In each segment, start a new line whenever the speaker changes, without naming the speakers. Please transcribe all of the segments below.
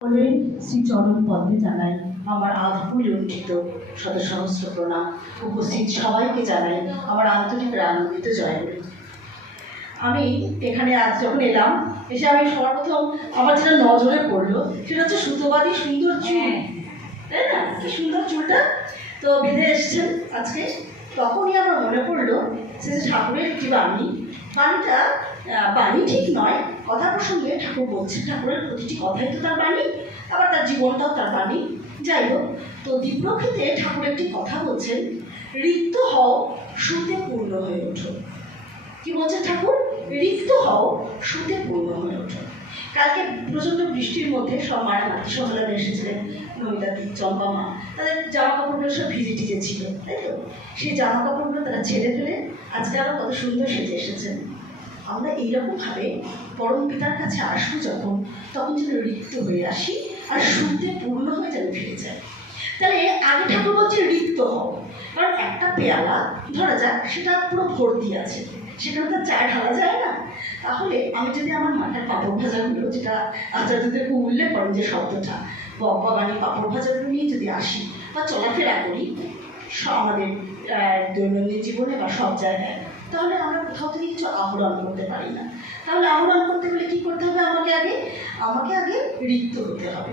বলে শ্রীচরণ পদ্মে জানাই আমার আধপুল লুণ্ঠিত শত সহস্র প্রণাম। উপস্থিত সবাইকে জানাই আমার আন্তরিক আনন্দিত জয়গুলি আমি এখানে আজ যখন এলাম এসে আমি সর্বপ্রথম আমার যেটা নজরে পড়ল সেটা হচ্ছে সুতোবাদী সুন্দর চুল। তাই না? কি সুন্দর চুলটা? তো বেঁধে এসছেন আজকে। তখনই আমার মনে পড়ল, সে যে ঠাকুরের একটি বাণী, বাণীটা বাণী ঠিক নয়, কথা প্রসঙ্গে ঠাকুর বলছে, ঠাকুরের প্রতিটি কথাই তো তার বাণী, আবার তার জীবনটাও তার বাণী। যাই হোক, তো দীপ্রক্ষিতে ঠাকুর একটি কথা বলছেন, রিক্ত হও, সুতে পূর্ণ হয়ে ওঠো। কি বলছে ঠাকুর? রিক্ত হও, সুতে পূর্ণ হয়ে ওঠো। কালকে প্রচণ্ড বৃষ্টির মধ্যে সব মায়ের মাতৃ সম্মেলনে এসেছিলেন। নমিতাদি চম্পা মা, তাদের জামা কাপড়গুলো সব ভিজে টিজে ছিল, তাই তো? সেই জামা কাপড়গুলো তারা ছেড়ে ফেলে আজকে আরও কত সুন্দর সেজে এসেছেন। আমরা এইরকমভাবে পরম পিতার কাছে আসব যখন, তখন যেন রিক্ত হয়ে আসি আর শুনতে পূর্ণ হয়ে যেন ফিরে যায়। তাহলে আগে ঠাকুর বলছে রিক্ত হও। কারণ একটা পেয়ালা, ধরা যাক, সেটা পুরো ভর্তি আছে। সেখানে তো চা ঢালা যায় না। তাহলে আমি যদি আমার মাথার পাপড় ভাজাগুলো, যেটা আচার্যদের উল্লেখ করেন যে শব্দটা বাগানি পাপড় ভাজাগুলো নিয়ে যদি আসি বা চলাফেরা করি আমাদের দৈনন্দিন জীবনে বা সব জায়গায় তাহলে আমরা কোথাও থেকে কিছু আহরণ করতে পারি না। তাহলে আহরণ করতে গেলে কী করতে হবে আমাকে আগে? আমাকে আগে রিক্ত হতে হবে।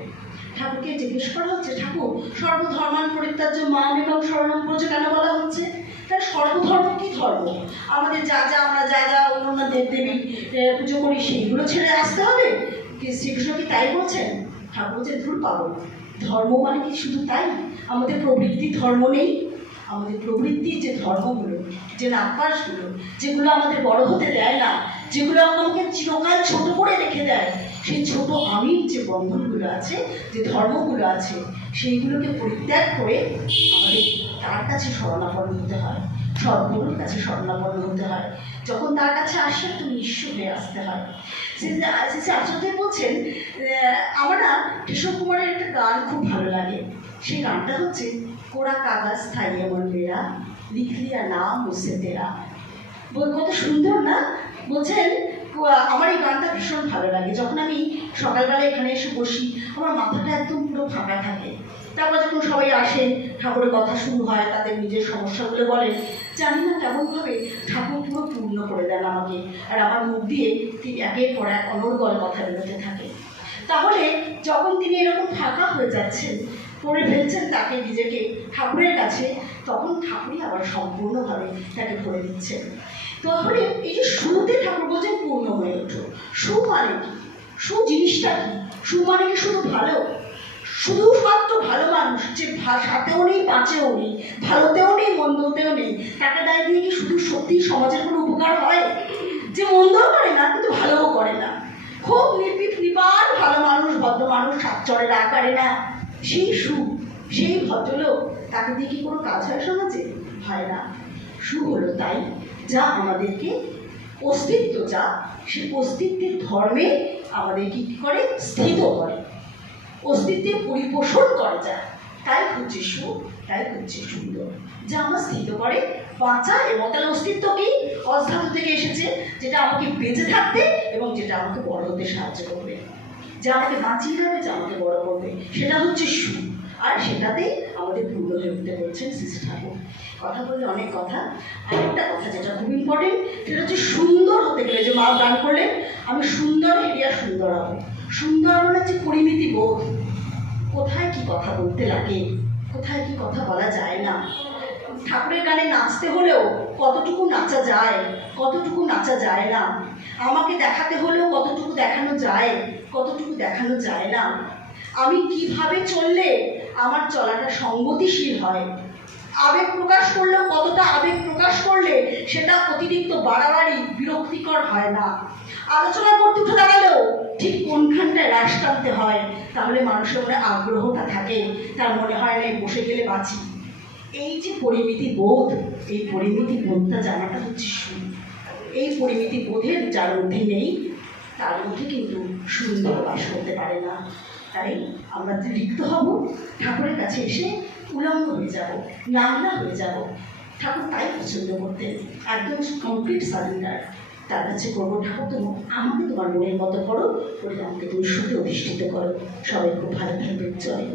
ঠাকুরকে জিজ্ঞেস করা হচ্ছে ঠাকুর সর্বধর্মান পরিত্যাজ্য মান এবং শরণম ব্রজ কেন বলা হচ্ছে? তার সর্বধর্ম কি ধর্ম? আমাদের যা যা আমরা যা যা অন্যান্য দেবদেবী এ, পুজো করি সেইগুলো ছেড়ে আসতে হবে? শ্রীকৃষ্ণ কি তাই বলছেন? ঠাকুর যে ধূর পাবো ধর্ম মানে কি শুধু তাই? আমাদের প্রবৃত্তি ধর্ম নেই। আমাদের প্রবৃত্তির যে ধর্মগুলো, যে নাপাসগুলো যেগুলো আমাদের বড় হতে দেয় না, যেগুলো আমাকে চিরকাল ছোট করে রেখে দেয়, সেই ছোট আমির যে বন্ধনগুলো আছে, যে ধর্মগুলো আছে, সেইগুলোকে পরিত্যাগ করে আমাদের তার কাছে শরণাপন্ন হতে হয়। সদ্গুরুর কাছে শরণাপন্ন হতে হয়। যখন তার কাছে আসে নিঃস্ব হয়ে আসতে হয়। সে যে, সে আচার্য বলছেন আমার না কেশব কুমারের একটা গান খুব ভালো লাগে। সেই গানটা হচ্ছে, কোরা কাগজ থাইয়ে মন মেরা লিখ লিয়া নাম মুসে তেরা। কত সুন্দর না? বলছেন আমার এই গানটা ভীষণ ভালো লাগে। যখন আমি সকালবেলা এখানে এসে বসি, আমার মাথাটা একদম পুরো ফাঁকা থাকে। তারপর যখন সবাই আসেন, ঠাকুরের কথা শুরু হয়, তাদের নিজের সমস্যাগুলো বলেন, জানি না কেমনভাবে ঠাকুর পুরো পূর্ণ করে দেন আমাকে। আর আমার মুখ দিয়ে তিনি একের পর এক অনর্গল কথা বেরোতে থাকে। তাহলে যখন তিনি এরকম ফাঁকা হয়ে যাচ্ছেন পড়ে ফেলছেন তাকে নিজেকে ঠাকুরের কাছে, তখন ঠাকুরই আবার সম্পূর্ণভাবে তাকে ভরে দিচ্ছেন। তাহলে এই যে শুরুতে ঠাকুর বলছেন পূর্ণ হয়ে ওঠো, সু মানে কি? সু জিনিসটা কি? সু মানে কি শুধু ভালো? শুধুমাত্র ভালো মানুষ, যে ভা- সাথেও নেই পাঁচেও নেই, ভালোতেও নেই, মন্দতেও নেই টাকা দায় দিয়ে কি শুধু সত্যি সমাজের কোনো উপকার হয়? যে মন্দও করে না, কিন্তু ভালোও করে না। খুব নির্বিপ নিপার ভালো মানুষ, ভদ্র মানুষ সাত চড়ে রাগ করে না। সেই সুখ, সেই ভদ্রলোক, তাকে দিয়ে কি কোনো কাজ হয় সমাজে? হয় না। সু হলো তাই, যা আমাদেরকে অস্তিত্ব যা সেই অস্তিত্বের ধর্মে আমাদেরকে কী করে? স্থিত করে। অস্তিত্বের পরিপোষণ করা যায় তাই হচ্ছে সুখ তাই হচ্ছে সুন্দর। যা আমার স্থিত করে বাঁচা এবং তাহলে অস্তিত্ব কি অস্থান থেকে এসেছে, যেটা আমাকে বেঁচে থাকতে এবং যেটা আমাকে বড় হতে সাহায্য করবে। যা আমাকে বাঁচিয়ে যাবে, যা আমাকে বড় করবে, সেটা হচ্ছে সুখ আর সেটাতে আমাদের উঠতে বলছেন শ্রী ঠাকুর। কথা বললে অনেক কথা। আরেকটা কথা যেটা খুব ইম্পর্টেন্ট সেটা হচ্ছে সুন্দর হতে গেলে যে মা গান করলেন, আমি সুন্দর হেরিয়া সুন্দর হব। সুন্দর মানে হচ্ছে পরিমিতি বোধ। কোথায় কি কথা বলতে লাগে? কোথায় কি কথা বলা যায় না? ঠাকুরের গানে নাচতে হলেও কতটুকু নাচা যায়? কতটুকু নাচা যায় না? আমাকে দেখাতে হলেও কতটুকু দেখানো যায়? কতটুকু দেখানো যায় না? আমি কীভাবে চললে আমার চলাটা সঙ্গতিশীল হয়। আবেগ প্রকাশ করলেও কতটা আবেগ প্রকাশ করলে সেটা অতিরিক্ত বাড়াবাড়ি, বিরক্তিকর হয় না। আলোচনা করতে উঠে দাঁড়ালেও ঠিক কোনখানটায় রাশ টানতে হয়, তাহলে মানুষের মনে আগ্রহটা থাকে, তার মনে হয় না বসে গেলে বাঁচি। এই যে পরিমিতি বোধ, এই পরিমিতি বোধটা জানাটা হচ্ছে সুখ। এই পরিমিতি বোধের যার মধ্যে নেই তার মধ্যে কিন্তু সুন্দর বাস করতে পারে না। তাই আমরা রিক্ত হব, ঠাকুরের কাছে এসে উলঙ্গ হয়ে যাব নাংলা হয়ে যাব। ঠাকুর তাই পছন্দ করতেন, একদম কমপ্লিট সারেন্ডার তার কাছে করব ঠাকুর, তুমি আমাকে তোমার মনের মতো করো করে আমাকে তুমি সুখে অধিষ্ঠিত করো। সবাই খুব ভালো থাকবে জয়